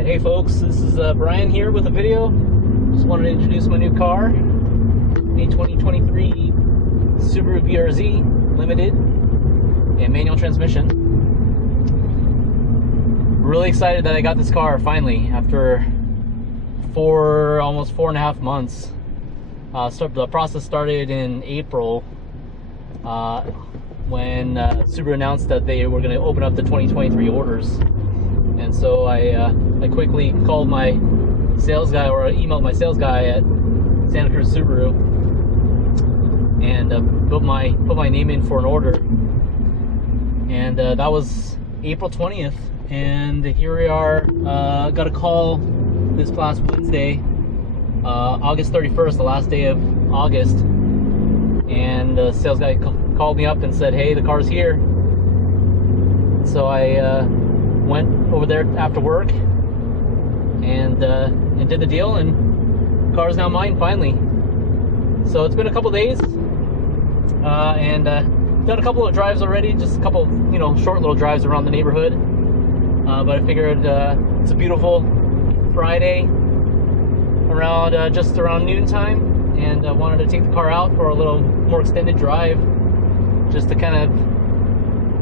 Alright, hey folks, this is Brian here with a video. Just wanted to introduce my new car, a 2023 Subaru BRZ Limited and manual transmission. Really excited that I got this car finally after almost 4.5 months. The process started in April when Subaru announced that they were going to open up the 2023 orders. And so I quickly called my sales guy, or emailed my sales guy at Santa Cruz Subaru, and put my name in for an order. And that was April 20th. And here we are. Got a call this past Wednesday, August 31st, the last day of August. And the sales guy called me up and said, "Hey, the car's here." So I went over there after work and did the deal, and the car's now mine finally. So it's been a couple days, and done a couple of drives already, just a couple, short little drives around the neighborhood. But I figured it's a beautiful Friday around just around noontime, and I wanted to take the car out for a little more extended drive, just to kind of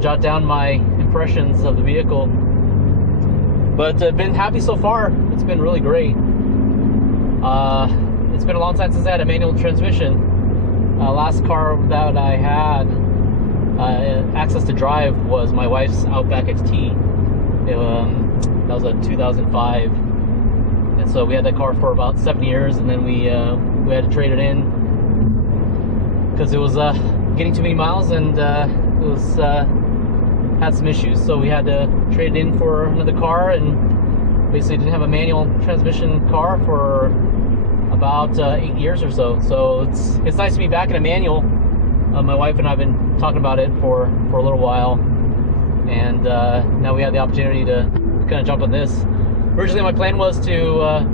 jot down my impressions of the vehicle. But I've been happy so far. It's been really great. It's been a long time since I had a manual transmission. Last car that I had access to drive was my wife's Outback XT. That was a 2005, and so we had that car for about 7 years, and then we had to trade it in because it was getting too many miles, and it was had some issues, so we had to trade it in for another car, and basically didn't have a manual transmission car for about 8 years or so. So it's nice to be back in a manual. My wife and I have been talking about it for a little while, and now we had the opportunity to kind of jump on this. Originally my plan was to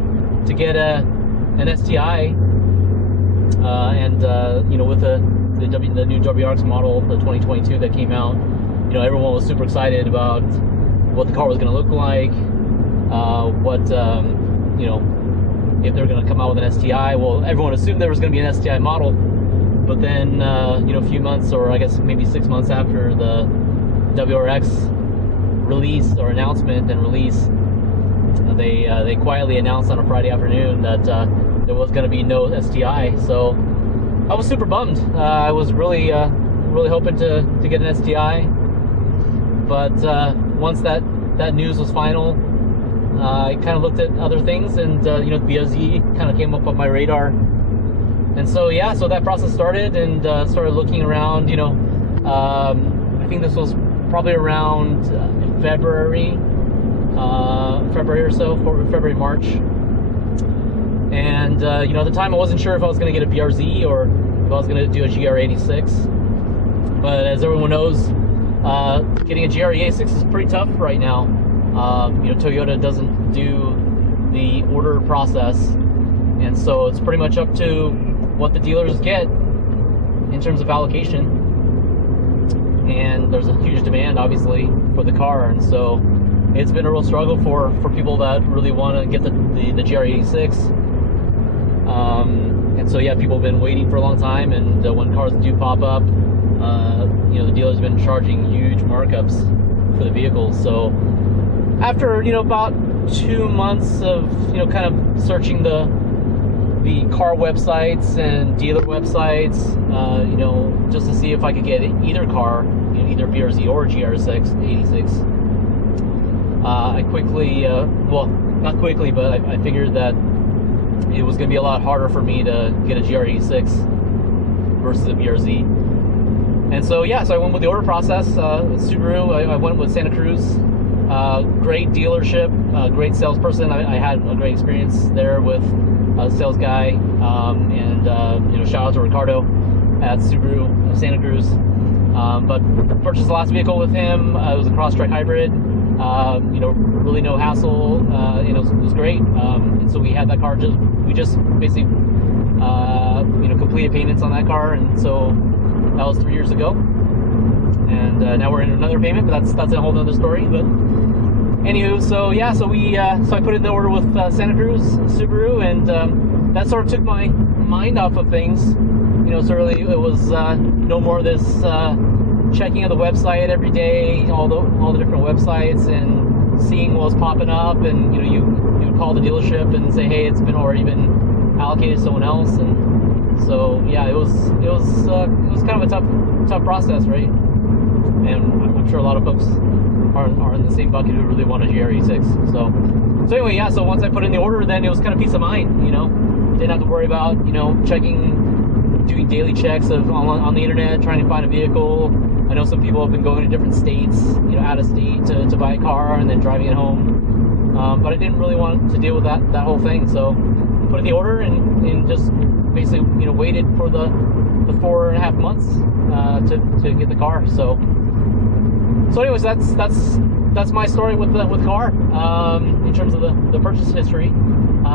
get an STI, and with the new WRX model, the 2022 that came out, everyone was super excited about what the car was going to look like, if they were going to come out with an STI. Well, everyone assumed there was going to be an STI model, but then a few months, or I guess maybe 6 months after the WRX release or announcement and release, they quietly announced on a Friday afternoon that there was going to be no STI. So I was super bummed. I was really hoping to get an STI, but once that news was final, I kind of looked at other things, and BRZ kind of came up on my radar. And so so that process started, and started looking around. I think this was probably around February or so, February, March. And at the time I wasn't sure if I was going to get a BRZ or if I was going to do a GR86. But as everyone knows, getting a GR86 is pretty tough right now. Toyota doesn't do the order process, and so it's pretty much up to what the dealers get in terms of allocation. And there's a huge demand, obviously, for the car, and so it's been a real struggle for people that really want to get the GR86. And so people have been waiting for a long time, and when cars do pop up, the dealers have been charging huge markups for the vehicles. So after about 2 months of kind of searching the car websites and dealer websites, just to see if I could get either car, either BRZ or GR86, I quickly, well, not quickly, but I figured that it was going to be a lot harder for me to get a GR86 versus a BRZ. And so so I went with the order process. Subaru, I went with Santa Cruz. Great dealership, great salesperson. I had a great experience there with a sales guy, and shout out to Ricardo at Subaru Santa Cruz. But purchased the last vehicle with him. It was a cross-track hybrid. Really no hassle, and it was great. And so we had that car. We just basically completed payments on that car, and so that was 3 years ago. And now we're in another payment, but that's a whole other story. But Anywho, so yeah, so I put in the order with Santa Cruz Subaru, and that sort of took my mind off of things. You know, so really it was no more this checking of the website every day, all the different websites, and seeing what was popping up, and you know, you would call the dealership and say, hey, it's already been allocated to someone else, and so yeah, it was kind of a tough process, right? And I'm sure a lot of folks are in the same bucket who really want a GR86. So anyway, yeah, so once I put in the order, then it was kind of peace of mind, you know. Didn't have to worry about, you know, doing daily checks on the internet, trying to find a vehicle. I know some people have been going to different states, you know, out of state to buy a car and then driving it home. But I didn't really want to deal with that whole thing, so put in the order and just basically, you know, waited for the 4.5 months to get the car. So anyways, that's my story with the car in terms of the purchase history.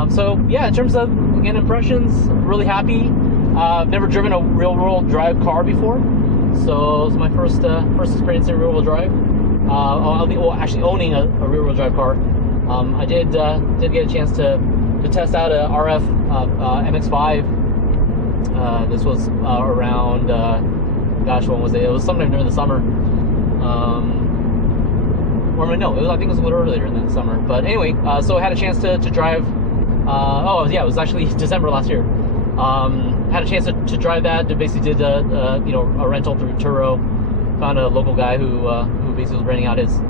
So yeah, in terms of, again, impressions, really happy. I've never driven a real-world drive car before, so it's my first experience in real-world drive. Actually owning a real-world drive car. I did get a chance to test out a RF MX-5. This was around, gosh, when was it? It was sometime during the summer. Or no, I think it was a little earlier in the summer. But anyway, so I had a chance to drive. Oh yeah, it was actually December last year. Had a chance to drive that. Basically did you know, a rental through Turo. Found a local guy who basically was renting out his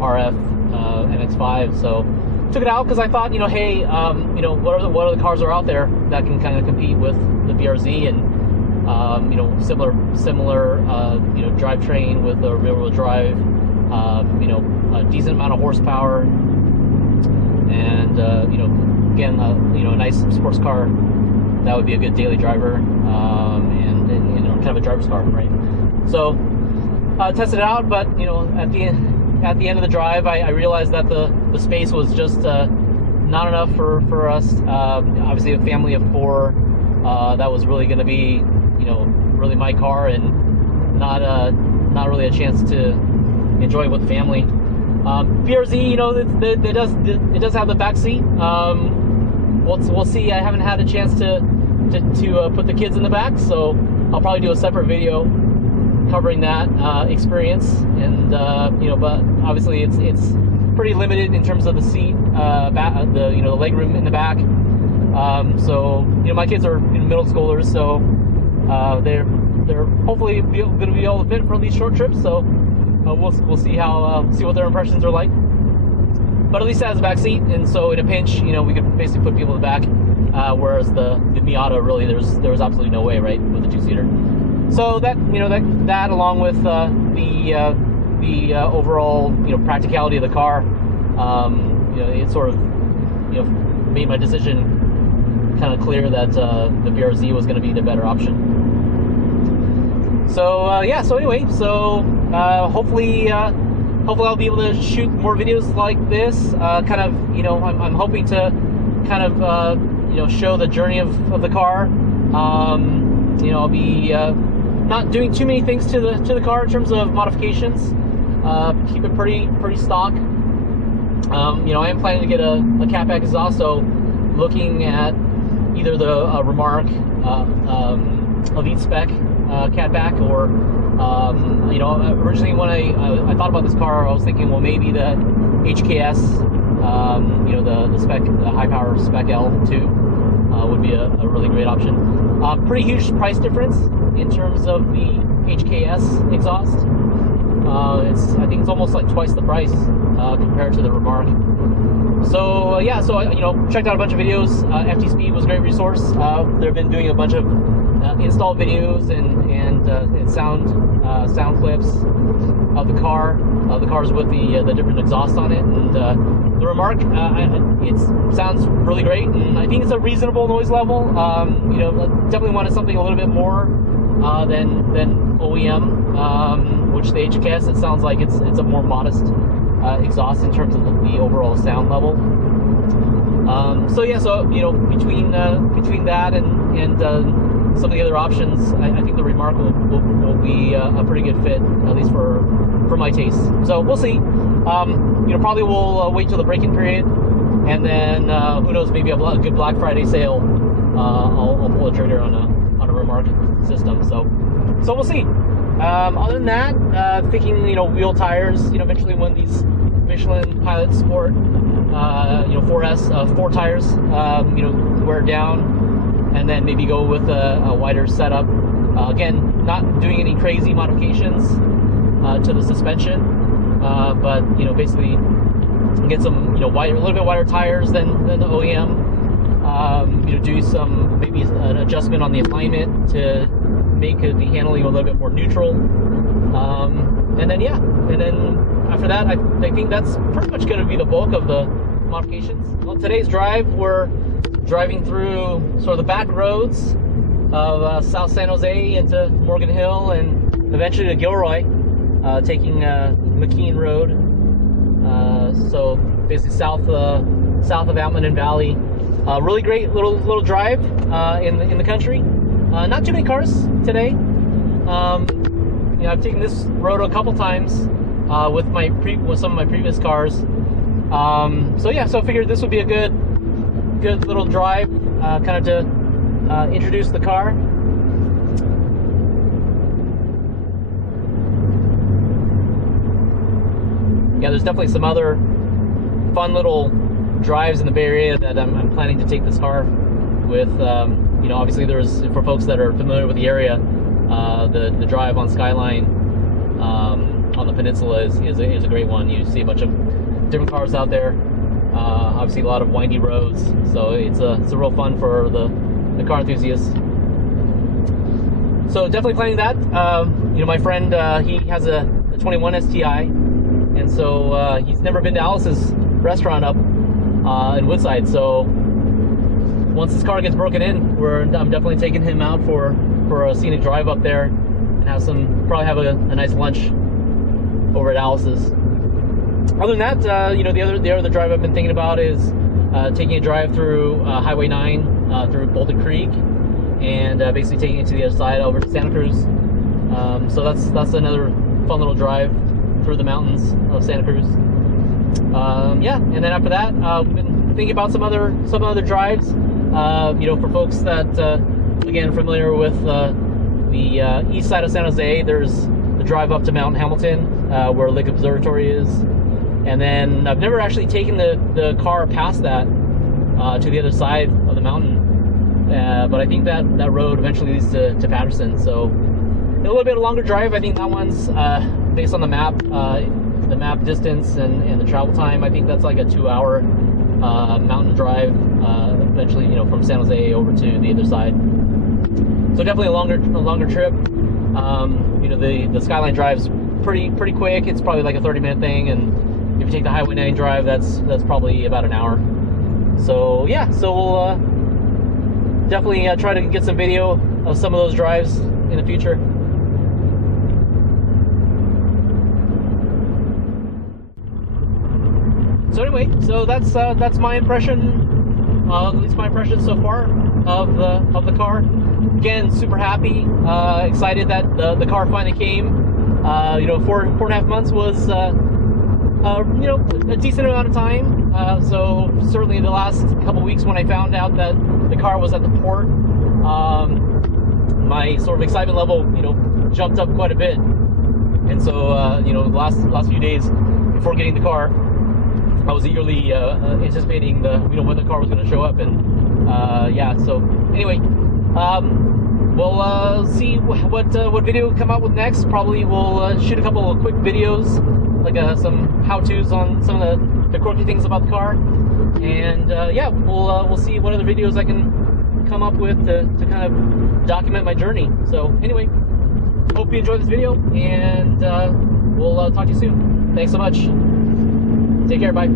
RF MX-5. So took it out because I thought, you know, hey, you know, what other cars are out there that can kind of compete with the BRZ, and you know, similar you know, drivetrain with a rear-wheel drive, you know, a decent amount of horsepower, and you know, again, you know, a nice sports car that would be a good daily driver, and you know, kind of a driver's car, right? So tested it out, but you know, at the end of the drive, I realized that the space was just not enough for us. Obviously, a family of 4, that was really going to be, you know, really my car, and not really a chance to enjoy it with the family. BRZ, you know, it does have the back seat. We'll see. I haven't had a chance to put the kids in the back, so I'll probably do a separate video covering that experience. And you know, but obviously it's pretty limited in terms of the seat, you know, the leg room in the back. So you know, my kids are middle schoolers, so they're hopefully going to be able to fit for these short trips. So we'll see what their impressions are like. But at least it has a back seat, and so in a pinch, you know, we could basically put people in the back. Whereas the Miata, really, there was absolutely no way, right, with the 2-seater. So that, you know, that along with the overall, you know, practicality of the car, you know, it sort of, you know, made my decision kind of clear that the BRZ was going to be the better option. So yeah, so anyway, so hopefully I'll be able to shoot more videos like this. Kind of, you know, I'm hoping to kind of you know, show the journey of the car. You know, I'll be not doing too many things to the car in terms of modifications. Keep it pretty stock. You know, I am planning to get a catback exhaust, so looking at either the Remark Elite Spec catback, or you know, originally when I thought about this car, I was thinking, well, maybe the HKS, you know, the high power Spec L2 would be a really great option. Pretty huge price difference in terms of the HKS exhaust. I think it's almost like twice the price compared to the Remark. So yeah, so you know, checked out a bunch of videos. FT Speed was a great resource. They've been doing a bunch of install videos and sound clips of the car. The cars with the different exhaust on it, and the Remark, it sounds really great, and I think it's a reasonable noise level. You know, definitely wanted something a little bit more than OEM, which the HKS, it sounds like it's a more modest exhaust in terms of the overall sound level. So yeah, so you know, between that and some of the other options, I think the Remark will be a pretty good fit, at least for for my taste. So we'll see. Probably we'll wait till the break-in period, and then who knows, maybe a good Black Friday sale. I'll pull a trigger on a remark system. So we'll see. Other than that, thinking wheel tires. Eventually when these Michelin Pilot Sport 4S 4 tires wear down, and then maybe go with a wider setup. Again, not doing any crazy modifications to the suspension, but basically get some a little bit wider tires than the OEM. Do some maybe an adjustment on the alignment to make the handling a little bit more neutral. And then after that, I think that's pretty much going to be the bulk of the modifications. On today's drive, we're driving through sort of the back roads of South San Jose into Morgan Hill, and eventually to Gilroy, taking McKean Road. So basically south of Outland and Valley. Really great little drive in the country. Not too many cars today. I've taken this road a couple times with some of my previous cars. So I figured this would be a good little drive, kind of to introduce the car. Yeah, there's definitely some other fun little drives in the Bay Area that I'm planning to take this car with. Obviously there's, for folks that are familiar with the area, the drive on Skyline on the peninsula is a great one. You see a bunch of different cars out there. Obviously a lot of windy roads, so it's a real fun for the car enthusiasts. So definitely planning that. My friend, he has a 21 STI, and so he's never been to Alice's restaurant up in Woodside. So once this car gets broken in, I'm definitely taking him out for a scenic drive up there, and probably have a nice lunch over at Alice's. Other than that, the other drive I've been thinking about is taking a drive through Highway 9 through Boulder Creek, and basically taking it to the other side over to Santa Cruz. So that's another fun little drive through the mountains of Santa Cruz. And then after that, we've been thinking about some other drives. For folks that again familiar with the east side of San Jose, there's the drive up to Mount Hamilton, where Lake Observatory is. And then I've never actually taken the car past that to the other side of the mountain, but I think that road eventually leads to Patterson. So a little bit of a longer drive. I think that one's based on the map distance and the travel time. I think that's like a 2-hour mountain drive, eventually from San Jose over to the other side. So definitely a longer trip. The Skyline drive's pretty quick. It's probably like a 30-minute thing, and if you take the Highway 9 drive, that's probably about an hour. So we'll definitely try to get some video of some of those drives in the future. So anyway, that's my impression, at least my impression so far of the car. Again, super happy, excited that the car finally came. 4.5 months was a decent amount of time. So certainly the last couple weeks when I found out that the car was at the port, my sort of excitement level, jumped up quite a bit. And so, the last few days before getting the car, I was eagerly anticipating when the car was going to show up. And so anyway, we'll see what video we'll come out with next. Probably we'll shoot a couple of quick videos, like some how-tos on some of the quirky things about the car. And we'll see what other videos I can come up with to kind of document my journey. So anyway, hope you enjoyed this video, and we'll talk to you soon. Thanks so much. Take care. Bye.